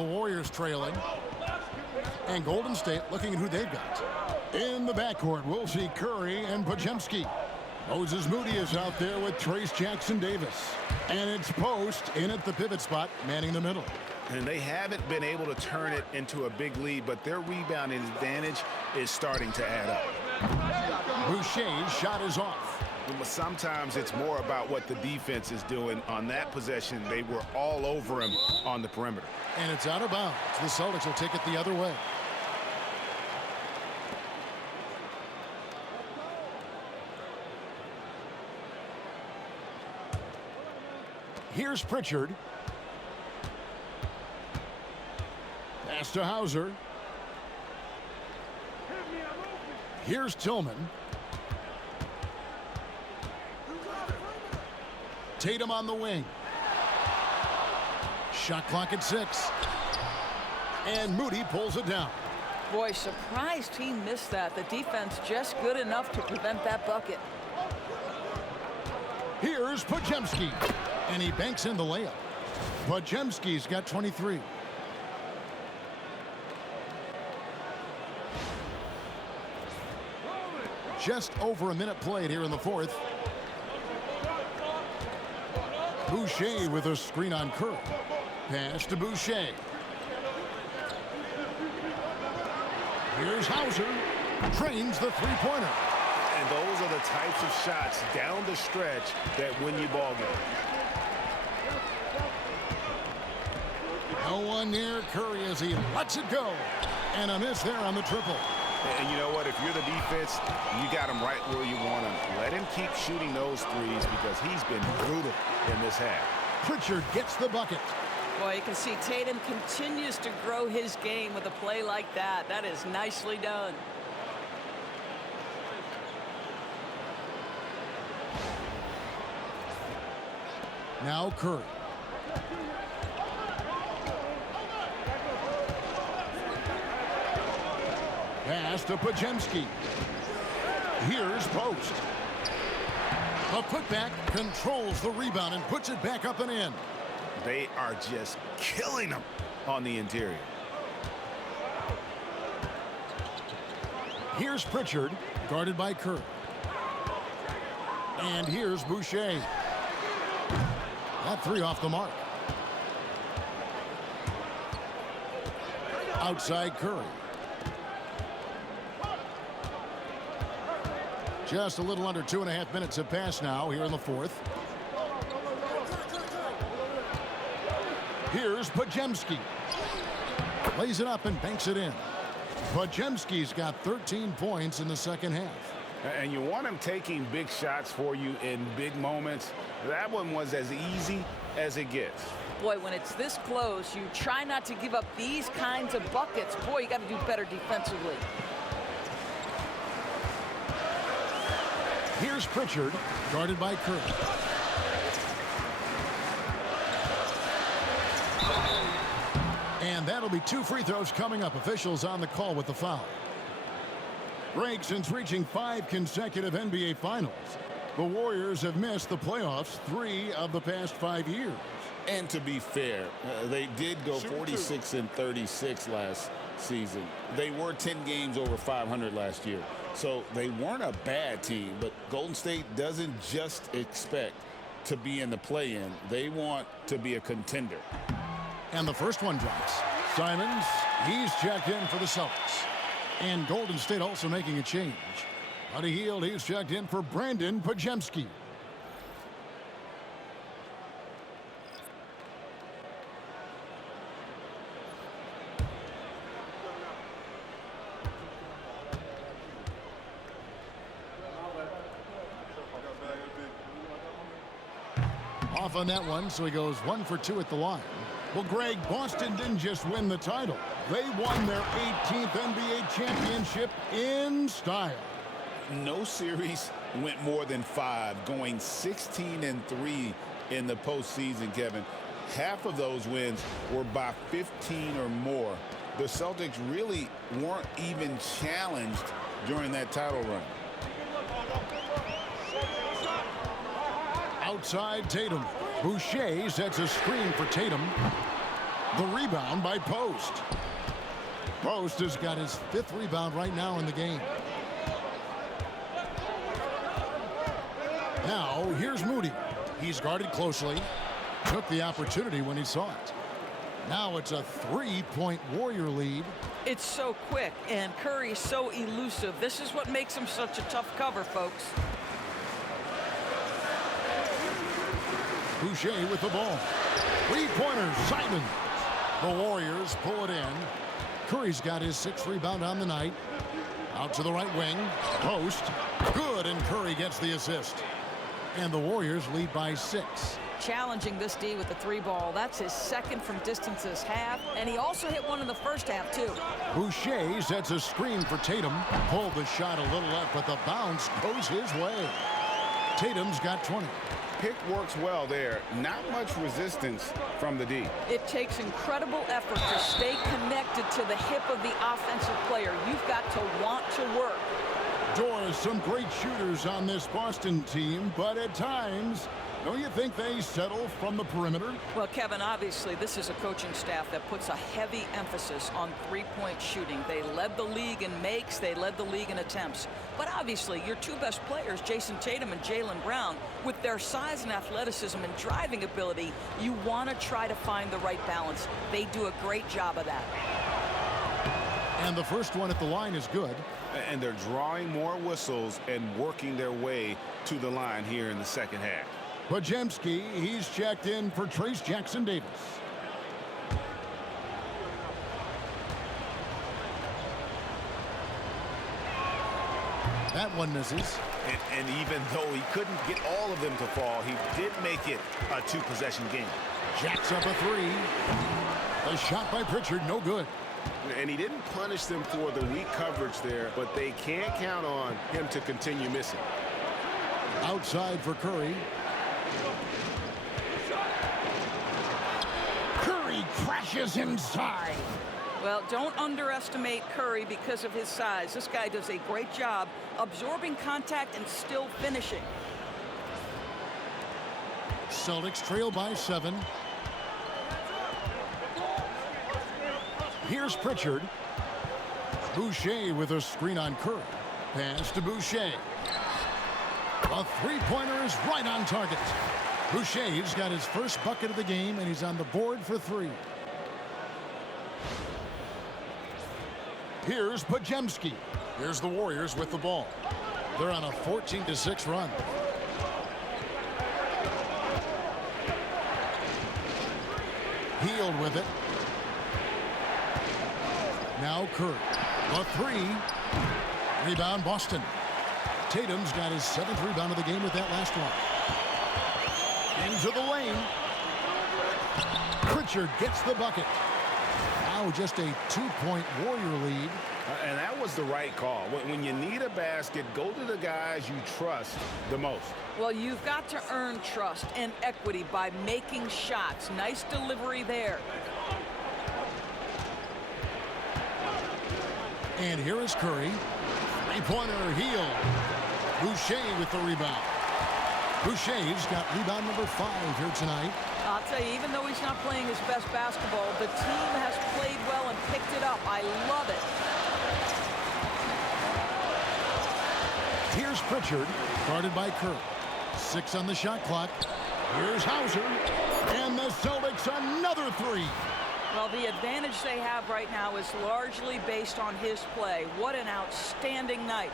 The Warriors trailing. And Golden State looking at who they've got. In the backcourt, we'll see Curry and Podziemski. Moses Moody is out there with Trace Jackson-Davis. And it's Post in at the pivot spot, manning the middle. And they haven't been able to turn it into a big lead, but their rebounding advantage is starting to add up. Boucher's shot is off. Sometimes it's more about what the defense is doing. On that possession, they were all over him on the perimeter. And it's out of bounds. The Celtics will take it the other way. Here's Pritchard. Pass to Hauser. Here's Tillman. Tatum on the wing. Shot clock at 6. And Moody pulls it down. Boy, surprised he missed that. The defense just good enough to prevent that bucket. Here's Podziemski. And he banks in the layup. Podziemski's got 23. Just over a minute played here in the fourth. Boucher with a screen on Curry. Pass to Boucher. Here's Hauser. Trains the three-pointer. And those are the types of shots down the stretch that win you ball game. No one near Curry as he lets it go. And a miss there on the triple. And you know what? If you're the defense, you got him right where you want him. Let him keep shooting those threes because he's been brutal in this half. Pritchard gets the bucket. Boy, you can see Tatum continues to grow his game with a play like that. That is nicely done. Now Curry. Pass to Podziemski. Here's Post. A putback controls the rebound and puts it back up and in. They are just killing them on the interior. Here's Pritchard, guarded by Curry. And here's Boucher. That three off the mark. Outside Curry. Just a little under 2.5 minutes have passed now here in the fourth. Here's Podziemski. Lays it up and banks it in. Podziemski's got 13 points in the second half. And you want him taking big shots for you in big moments. That one was as easy as it gets. Boy, when it's this close, you try not to give up these kinds of buckets. Boy, you got to do better defensively. Here's Pritchard, guarded by Curry. And that'll be 2 free throws coming up. Officials on the call with the foul. Greg, since reaching 5 consecutive NBA Finals, the Warriors have missed the playoffs 3 of the past 5 years. And to be fair, they did go 46-36 last season. They were 10 games over 500 last year. So they weren't a bad team, but Golden State doesn't just expect to be in the play-in. They want to be a contender. And the first one drops. Simons, he's checked in for the Celtics. And Golden State also making a change. Buddy Hield, he's checked in for Brandon Podziemski. Off on that one, so he goes 1 for 2 at the line. Well, Greg, Boston didn't just win the title. They won their 18th NBA championship in style. No series went more than 5, going 16-3 in the postseason, Kevin. Half of those wins were by 15 or more. The Celtics really weren't even challenged during that title run. Outside Tatum. Boucher sets a screen for Tatum. The rebound by Post. Post has got his 5th rebound right now in the game. Now, here's Moody. He's guarded closely. Took the opportunity when he saw it. Now it's a 3-point Warrior lead. It's so quick, and Curry's so elusive. This is what makes him such a tough cover, folks. Boucher with the ball. 3-pointer, Simon. The Warriors pull it in. Curry's got his 6th rebound on the night. Out to the right wing. Post. Good, and Curry gets the assist. And the Warriors lead by 6. Challenging this D with the 3-ball. That's his 2nd from distance this half, and he also hit one in the first half, too. Boucher sets a screen for Tatum. Pulled the shot a little left, but the bounce goes his way. Tatum's got 20. Pick works well there. Not much resistance from the D. It takes incredible effort to stay connected to the hip of the offensive player. You've got to want to work. Doris, some great shooters on this Boston team, but at times, don't you think they settle from the perimeter? Well, Kevin, obviously, this is a coaching staff that puts a heavy emphasis on three-point shooting. They led the league in makes. They led the league in attempts. But obviously, your 2 best players, Jason Tatum and Jaylen Brown, with their size and athleticism and driving ability, you want to try to find the right balance. They do a great job of that. And the first one at the line is good. And they're drawing more whistles and working their way to the line here in the second half. Podziemski, he's checked in for Trace Jackson Davis. That one misses. And even though he couldn't get all of them to fall, he did make it a 2-possession game. Jacks up a 3. A shot by Pritchard, no good. And he didn't punish them for the weak coverage there, but they can't count on him to continue missing. Outside for Curry. Curry crashes inside. Well, don't underestimate Curry because of his size. This guy does a great job absorbing contact and still finishing. Celtics trail by 7. Here's Pritchard. Boucher with a screen on Curry. Pass to Boucher. A 3-pointer is right on target. Boucher's got his first bucket of the game, and he's on the board for 3. Here's Podziemski. Here's the Warriors with the ball. They're on a 14-6 run. Healed with it. Now Curry. A 3. Rebound Boston. Tatum's got his 7th rebound of the game with that last one. Into the lane. Pritchard gets the bucket. Now just a 2-point Warrior lead. And that was the right call. When you need a basket, go to the guys you trust the most. Well, you've got to earn trust and equity by making shots. Nice delivery there. And here is Curry. 3-pointer heel. Boucher with the rebound. Boucher's got rebound number 5 here tonight. I'll tell you, even though he's not playing his best basketball, the team has played well and picked it up. I love it. Here's Pritchard, guarded by Curry. 6 on the shot clock. Here's Hauser. And the Celtics another 3. Well, the advantage they have right now is largely based on his play. What an outstanding night.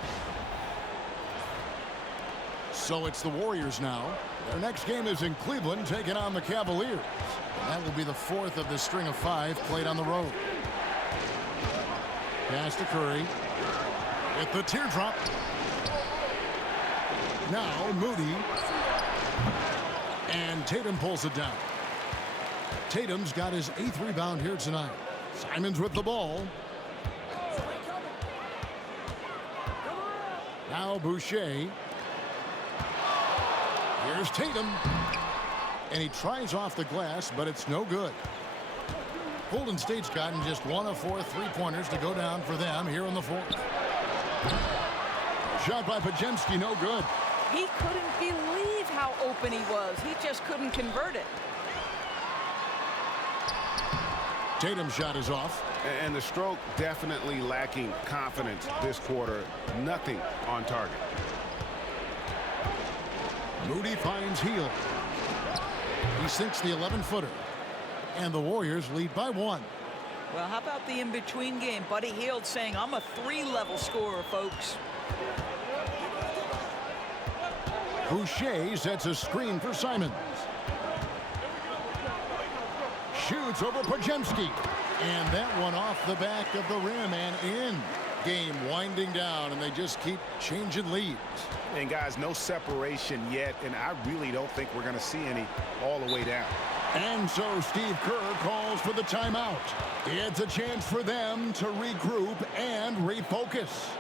So it's the Warriors now. Their next game is in Cleveland, taking on the Cavaliers. That will be the 4th of the string of 5 played on the road. Pass to Curry. With the teardrop. Now Moody. And Tatum pulls it down. Tatum's got his 8th rebound here tonight. Simons with the ball. Now Boucher. Here's Tatum. And he tries off the glass, but it's no good. Golden State's gotten just 1 of 4 3-pointers to go down for them here in the 4th. Shot by Podziemski, no good. He couldn't believe how open he was. He just couldn't convert it. Tatum's shot is off. And the stroke definitely lacking confidence this quarter. Nothing on target. Moody finds Hield. He sinks the 11-footer. And the Warriors lead by 1. Well, how about the in-between game? Buddy Hield saying, I'm a 3-level scorer, folks. Boucher sets a screen for Simons. Shoots over Podziemski. And that one off the back of the rim and in. Game winding down, and they just keep changing leads. And guys, no separation yet, and I really don't think we're going to see any all the way down. And so Steve Kerr calls for the timeout. It's a chance for them to regroup and refocus.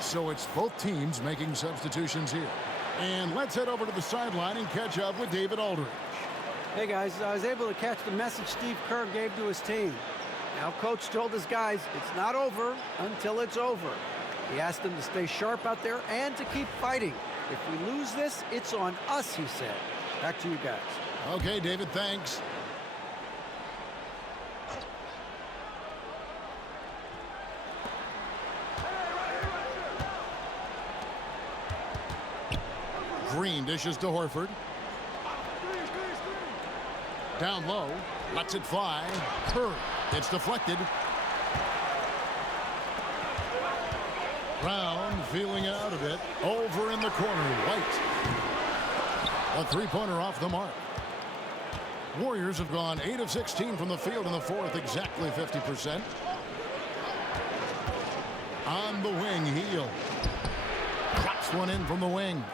So it's both teams making substitutions here. And let's head over to the sideline and catch up with David Aldridge. Hey guys, I was able to catch the message Steve Kerr gave to his team. Now coach told his guys it's not over until it's over. He asked them to stay sharp out there and to keep fighting. If we lose this, it's on us, he said. Back to you guys. Okay, David, thanks. Green dishes to Horford. Down low, lets it fly. Curry, it's deflected. Brown feeling out of it. Over in the corner, White. A three-pointer off the mark. Warriors have gone 8 of 16 from the field in the fourth, exactly 50%. On the wing, Hield. Drops one in from the wing.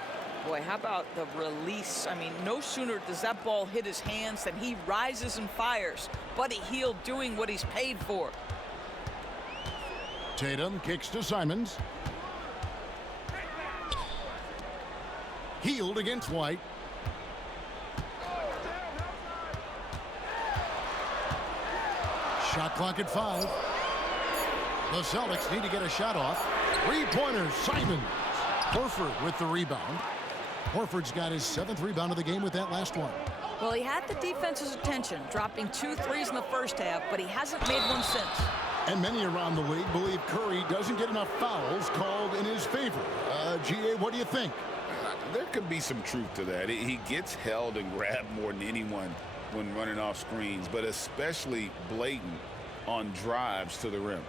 Boy, how about the release? I mean, no sooner does that ball hit his hands than he rises and fires. Buddy Hield doing what he's paid for. Tatum kicks to Simons. Hield against White. Shot clock at 5. The Celtics need to get a shot off. Three-pointer, Simons. Horford with the rebound. Horford's got his 7th rebound of the game with that last one. Well, he had the defense's attention, dropping 2 threes in the first half, but he hasn't made one since. And many around the league believe Curry doesn't get enough fouls called in his favor. GA, what do you think? There could be some truth to that. He gets held and grabbed more than anyone when running off screens, but especially blatant on drives to the rim.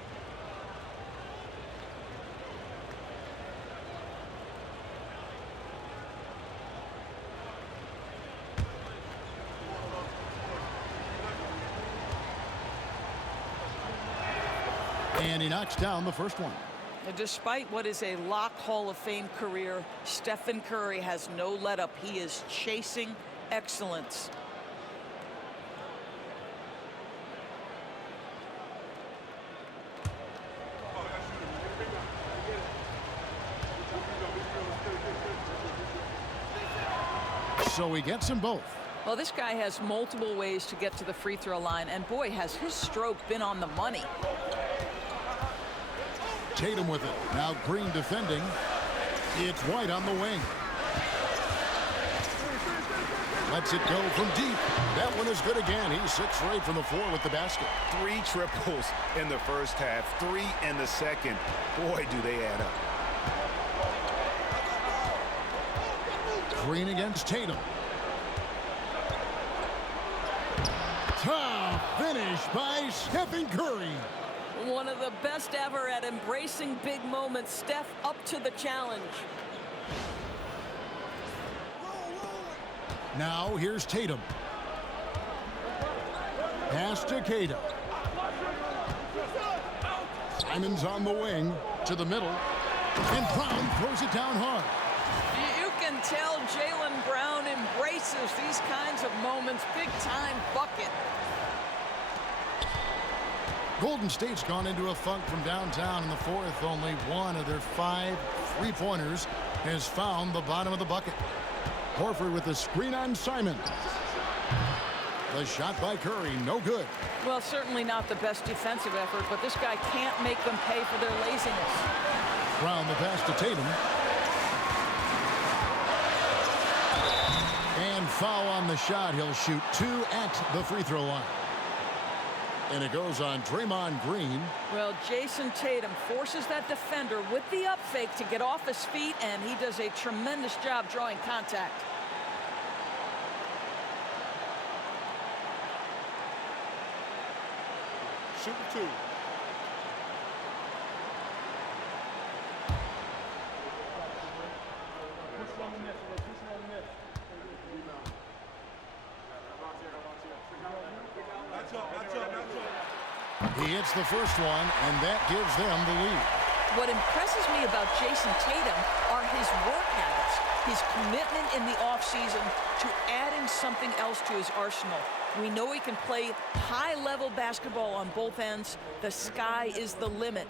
And he knocks down the first one. Despite what is a lock Hall of Fame career, Stephen Curry has no let-up. He is chasing excellence. So he gets them both. Well, this guy has multiple ways to get to the free throw line, and boy, has his stroke been on the money. Tatum with it. Now Green defending. It's White on the wing. Lets it go from deep. That one is good again. He's 6 for 8 from the floor with the basket. 3 triples in the first half, 3 in the second. Boy, do they add up. Green against Tatum. Tough finish by Stephen Curry. One of the best ever at embracing big moments. Steph up to the challenge. Now here's Tatum. Pass to Tatum. Simon's on the wing to the middle. And Brown throws it down hard. You can tell Jaylen Brown embraces these kinds of moments. Big time bucket. Golden State's gone into a funk from downtown in the fourth. Only one of their 5 3-pointers has found the bottom of the bucket. Horford with the screen on Simon. The shot by Curry, no good. Well, certainly not the best defensive effort, but this guy can't make them pay for their laziness. Brown the pass to Tatum. And foul on the shot. He'll shoot 2 at the free throw line. And it goes on Draymond Green. Well, Jason Tatum forces that defender with the up fake to get off his feet, and he does a tremendous job drawing contact. Shoot 2. He hits the first one, and that gives them the lead. What impresses me about Jason Tatum are his work habits, his commitment in the offseason to adding something else to his arsenal. We know he can play high-level basketball on both ends. The sky is the limit.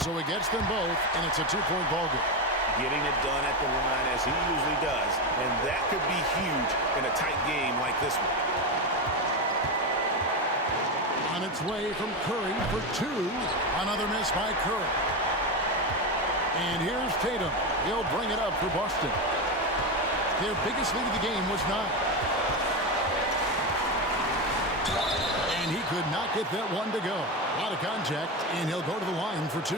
So he gets them both, and it's a 2-point ball game. Getting it done at the line as he usually does, and that could be huge in a tight game like this one. On its way from Curry for 2. Another miss by Curry. And here's Tatum. He'll bring it up for Boston. Their biggest lead of the game was 9. And he could not get that one to go. A lot of contact, and he'll go to the line for 2.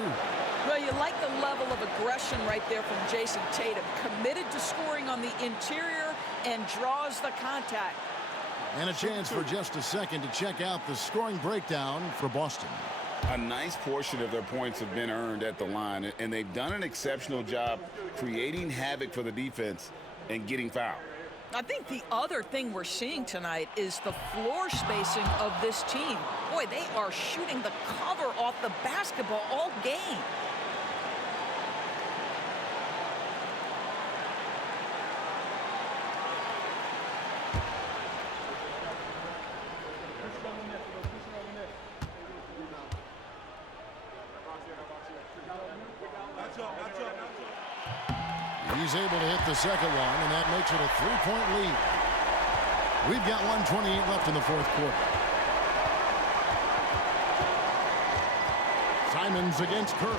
Well, you like the level of aggression right there from Jason Tatum. Committed to scoring on the interior and draws the contact. And a chance for just a second to check out the scoring breakdown for Boston. A nice portion of their points have been earned at the line, and they've done an exceptional job creating havoc for the defense and getting fouled. I think the other thing we're seeing tonight is the floor spacing of this team. Boy, they are shooting the cover off the basketball all game. He's able to hit the second one, and that makes it a 3-point lead. We've got 1:28 left in the fourth quarter. Simons against Curry.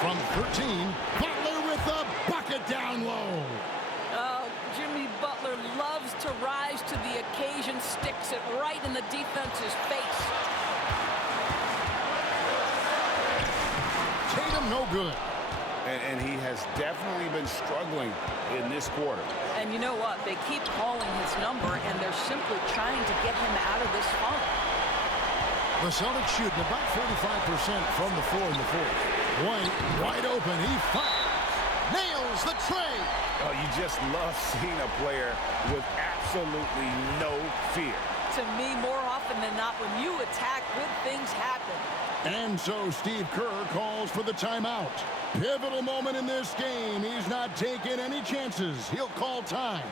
From 13, Butler with the bucket down low. Oh, Jimmy Butler loves to rise to the occasion, sticks it right in the defense's face. Tatum no good. And he has definitely been struggling in this quarter. And you know what? They keep calling his number, and they're simply trying to get him out of this funk. The Celtics shooting about 45% from the floor in the fourth. White, wide open. He fires. Nails the tray. Oh, you just love seeing a player with absolutely no fear. To me, more often than not, when you attack, good things happen. And so Steve Kerr calls for the timeout. Pivotal moment in this game. He's not taking any chances. He'll call time.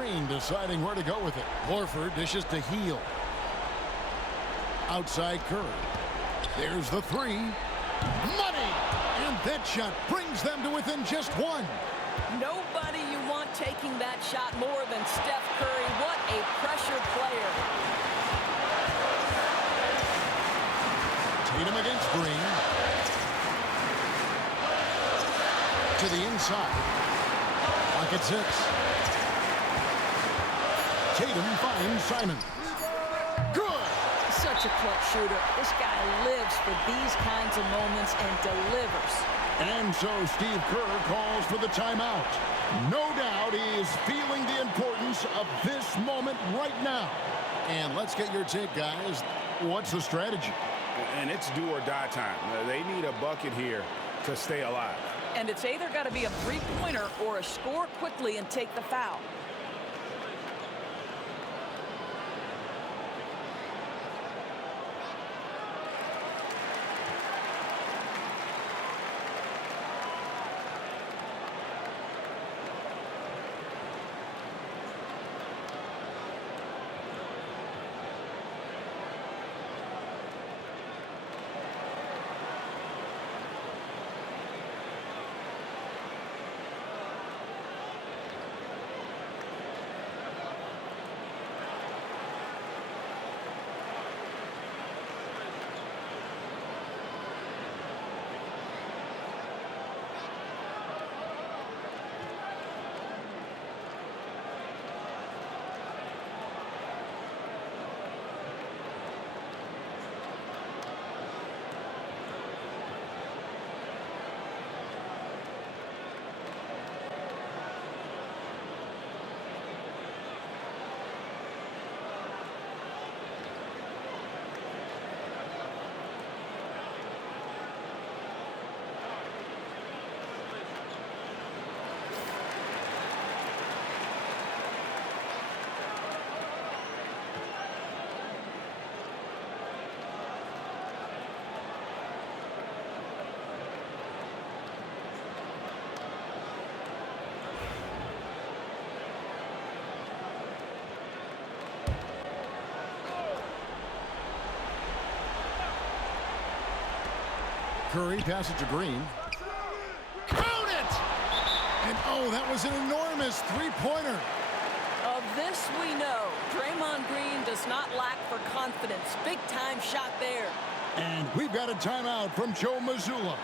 Green deciding where to go with it. Horford dishes to Heel. Outside Curry. There's the three. Money! And that shot brings them to within just one. Nobody you want taking that shot more than Steph Curry. What a pressure player. Tatum against Green. To the inside. Clock at 6. Tatum finds Simon. Good! Such a clutch shooter. This guy lives for these kinds of moments and delivers. And so Steve Kerr calls for the timeout. No doubt he is feeling the importance of this moment right now. And let's get your take, guys. What's the strategy? And it's do or die time. They need a bucket here to stay alive. And it's either got to be a three-pointer or a score quickly and take the foul. Curry passes to Green. Count it! And oh, that was an enormous three-pointer. Of this we know. Draymond Green does not lack for confidence. Big-time shot there. And we've got a timeout from Joe Mazzulla.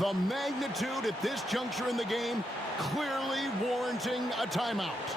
The magnitude at this juncture in the game clearly warranting a timeout.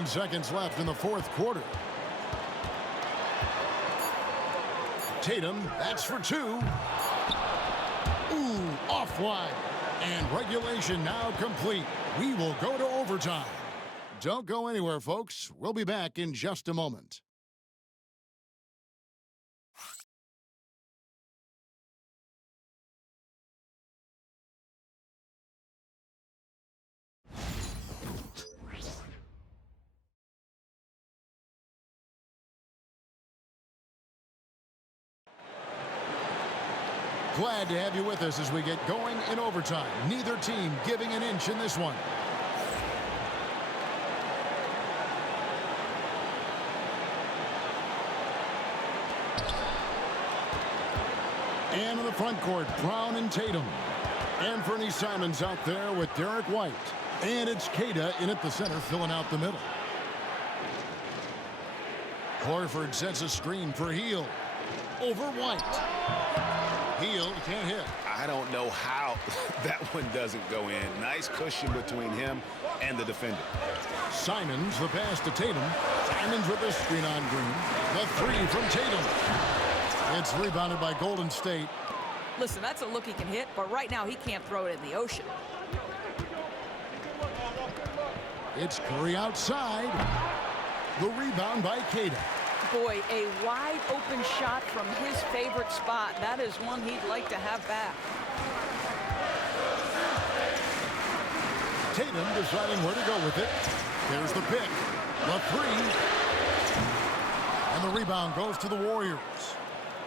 Nine seconds left in the fourth quarter. Tatum, that's for two. Ooh, offline. And regulation now complete. We will go to overtime. Don't go anywhere, folks. We'll be back in just a moment. Glad to have you with us as we get going in overtime. Neither team giving an inch in this one. And in the front court, Brown and Tatum. Anthony Simons out there with Derek White. And it's Queta in at the center, filling out the middle. Horford sets a screen for Hield. Over White. Hield can't hit. I don't know how that one doesn't go in. Nice cushion between him and the defender. Simons, the pass to Tatum. Simons with the screen on Green. The three from Tatum. It's rebounded by Golden State. Listen, that's a look he can hit, but right now he can't throw it in the ocean. It's Curry outside. The rebound by Queta. Boy, a wide open shot from his favorite spot. That is one he'd like to have back. Tatum deciding where to go with it. There's the pick. The three. And the rebound goes to the Warriors.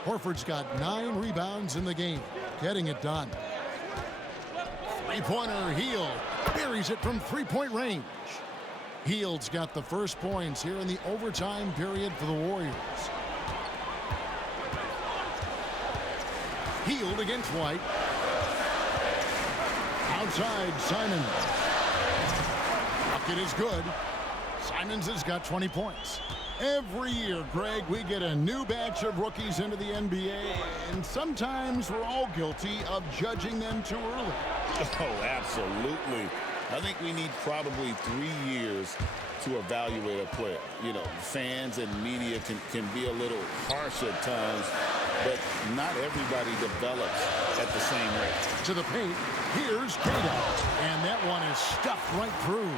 Horford's got 9 rebounds in the game. Getting it done. Three-pointer, Hield. Buries it from three-point range. Hield's got the first points here in the overtime period for the Warriors. Hield against White. Outside, Simons. Bucket is good. Simons has got 20 points. Every year, Greg, we get a new batch of rookies into the NBA, and sometimes we're all guilty of judging them too early. Oh, absolutely. I think we need probably 3 years to evaluate a player. You know, fans and media can be a little harsh at times, but not everybody develops at the same rate. To the paint, here's Queta, and that one is stuffed right through.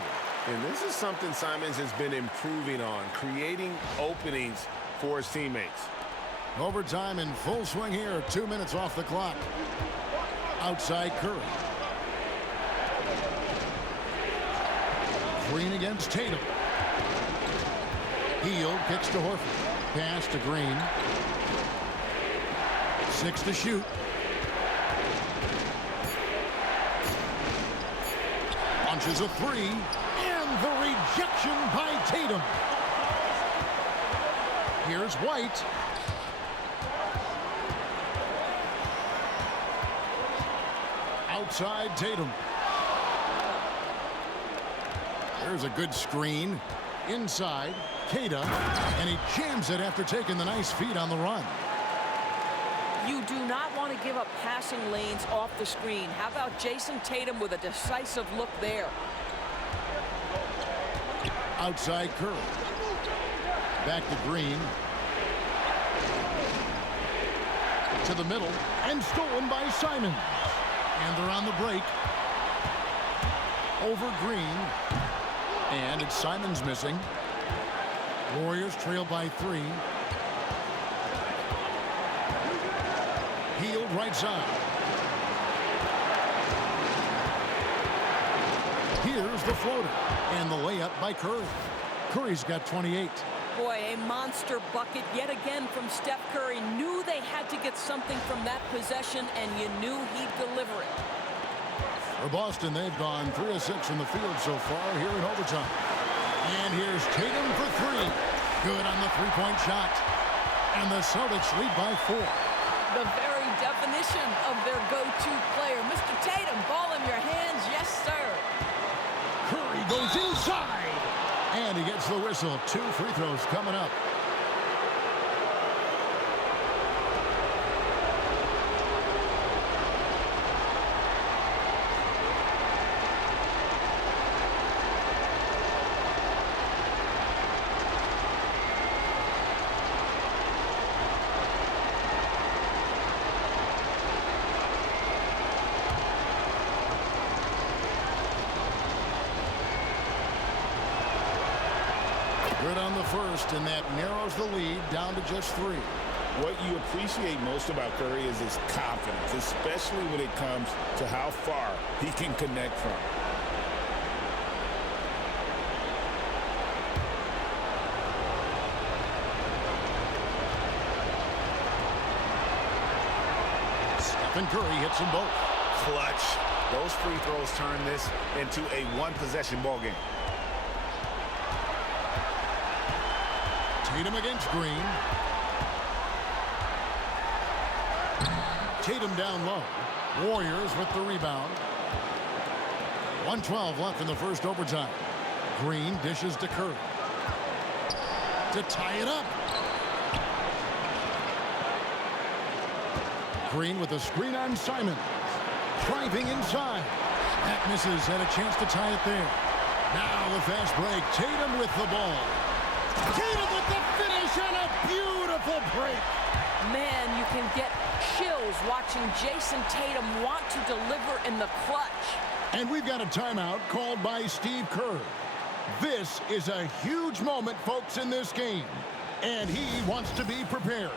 And this is something Simons has been improving on, creating openings for his teammates. Overtime in full swing here, 2 minutes off the clock. Outside Curry. Green against Tatum. Hield kicks to Horford. Pass to Green. 6 to shoot. Launches a three. And the rejection by Tatum. Here's White. Outside Tatum. There's a good screen. Inside, Queta, and he jams it after taking the nice feed on the run. You do not want to give up passing lanes off the screen. How about Jason Tatum with a decisive look there? Outside Curry. Back to Green. To the middle, and stolen by Simons. And they're on the break. Over Green. And it's Simons missing. Warriors trail by 3. Hield right side. Here's the floater. And the layup by Curry. Curry's got 28. Boy, a monster bucket yet again from Steph Curry. Knew they had to get something from that possession, and you knew he'd deliver it. For Boston, they've gone 3 of 6 in the field so far here in overtime. And here's Tatum for 3. Good on the three-point shot. And the Celtics lead by 4. The very definition of their go-to player. Mr. Tatum, ball in your hands. Yes, sir. Curry goes inside. And he gets the whistle. 2 free throws coming up. Good on the first, and that narrows the lead down to just 3. What you appreciate most about Curry is his confidence, especially when it comes to how far he can connect from. Stephen Curry hits them both. Clutch. Those free throws turn this into a one-possession ball game. Tatum against Green. Tatum down low. Warriors with the rebound. 1:12 left in the first overtime. Green dishes to Curry to tie it up. Green with a screen on Simon. Driving inside. That misses. Had a chance to tie it there. Now the fast break. Tatum with the ball. Tatum with the finish and a beautiful break. Man, you can get chills watching Jason Tatum want to deliver in the clutch. And we've got a timeout called by Steve Kerr. This is a huge moment, folks, in this game. And he wants to be prepared.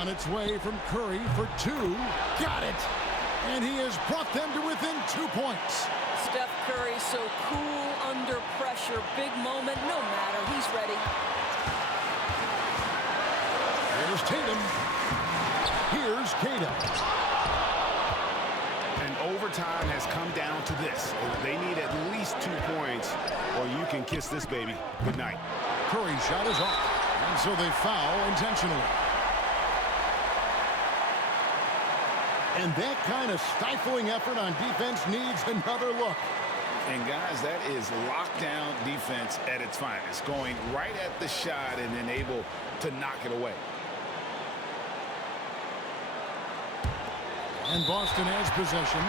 On its way from Curry for 2. Got it. And he has brought them to within 2 points. Steph Curry so cool under pressure. Big moment, no matter. He's ready. Here's Tatum. Here's Tatum. And overtime has come down to this. They need at least 2 points, or you can kiss this baby goodnight. Curry's shot is off. And so they foul intentionally. And that kind of stifling effort on defense needs another look. And guys, that is lockdown defense at its finest, going right at the shot and then able to knock it away. And Boston has possession.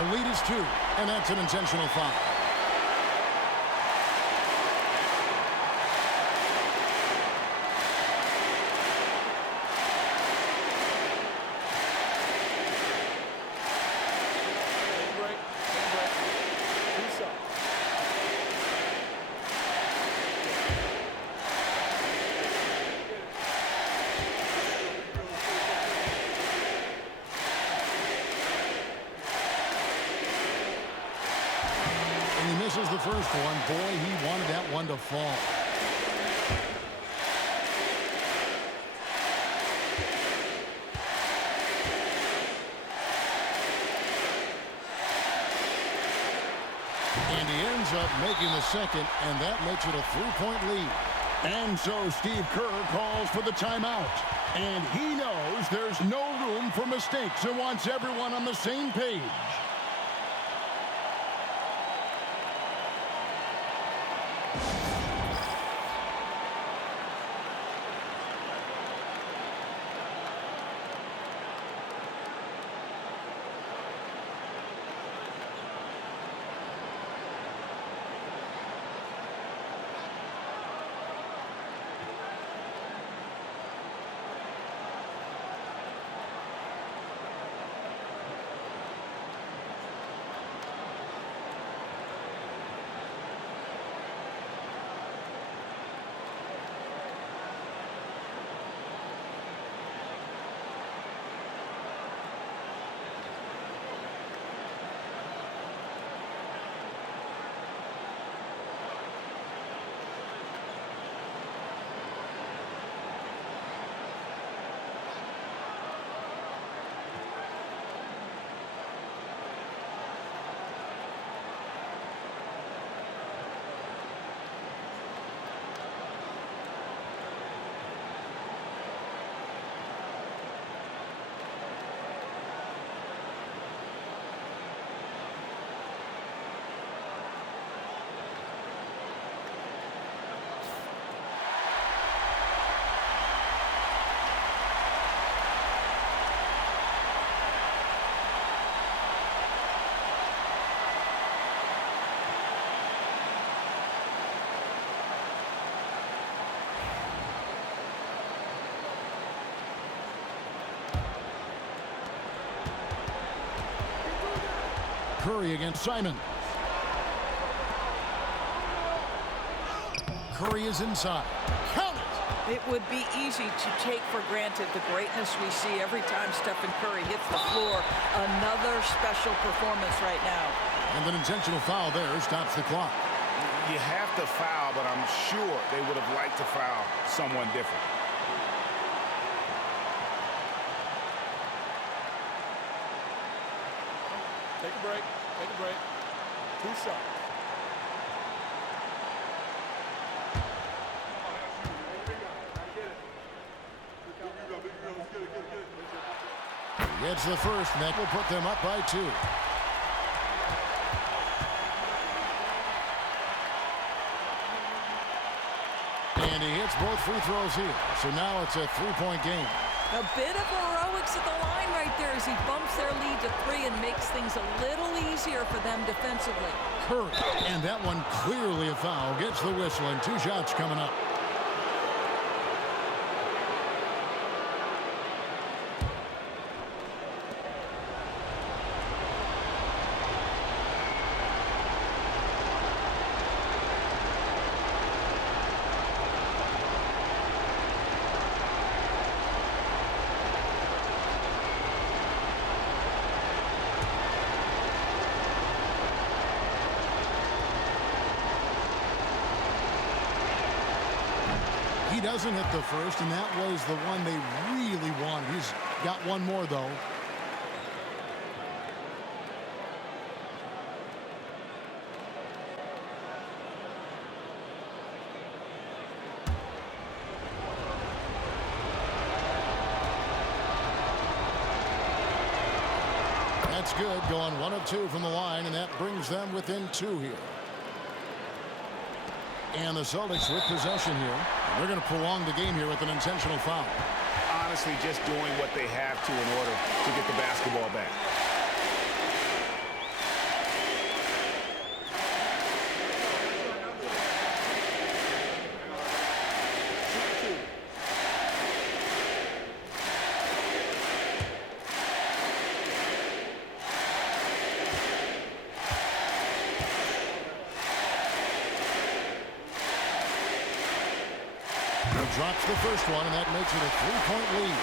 The lead is 2, and that's an intentional foul. Misses the first one. Boy, he wanted that one to fall. And he ends up making the second, and that makes it a 3-point lead. And so Steve Kerr calls for the timeout. And he knows there's no room for mistakes and wants everyone on the same page. Curry against Simon. Curry is inside. Count it! It would be easy to take for granted the greatness we see every time Stephen Curry hits the floor. Another special performance right now. And an intentional foul there stops the clock. You have to foul, but I'm sure they would have liked to foul someone different. Take a break. Take a break. 2 shots. He gets the first, and that will put them up by 2. And he hits both free throws here. So now it's a 3-point game. A bit of heroics at the line right there as he bumps their lead to 3 and makes things a little easier for them defensively. Curry, and that one clearly a foul, gets the whistle, and 2 shots coming up. He doesn't hit the first, and that was the one they really wanted. He's got one more, though. That's good, going 1 of 2 from the line, and that brings them within 2 here. And the Celtics with possession here. They're going to prolong the game here with an intentional foul. Honestly, just doing what they have to in order to get the basketball back. Drops the first one, and that makes it a 3-point lead.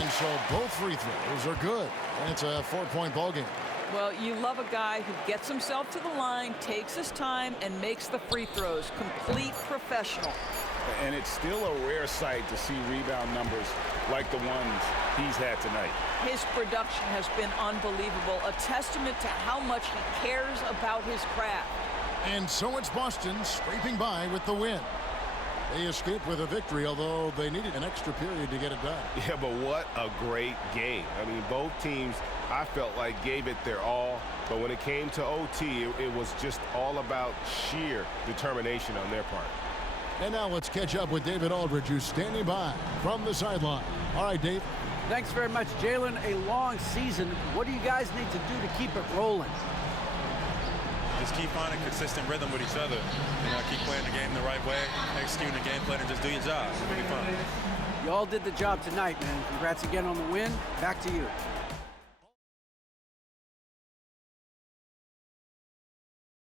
And so both free throws are good. And it's a 4-point ball game. Well, you love a guy who gets himself to the line, takes his time, and makes the free throws. Complete professional. And it's still a rare sight to see rebound numbers like the ones he's had tonight. His production has been unbelievable, a testament to how much he cares about his craft. And so it's Boston scraping by with the win. They escaped with a victory, although they needed an extra period to get it done. Yeah, but what a great game. I mean, both teams, I felt like, gave it their all. But when it came to OT, it was just all about sheer determination on their part. And now let's catch up with David Aldridge, who's standing by from the sideline. All right, Dave. Thanks very much, Jalen. A long season. What do you guys need to do to keep it rolling? Just keep finding consistent rhythm with each other. You know, keep playing the game the right way, executing the game plan, and just do your job. It'll be fun. You all did the job tonight, man. Congrats again on the win. Back to you.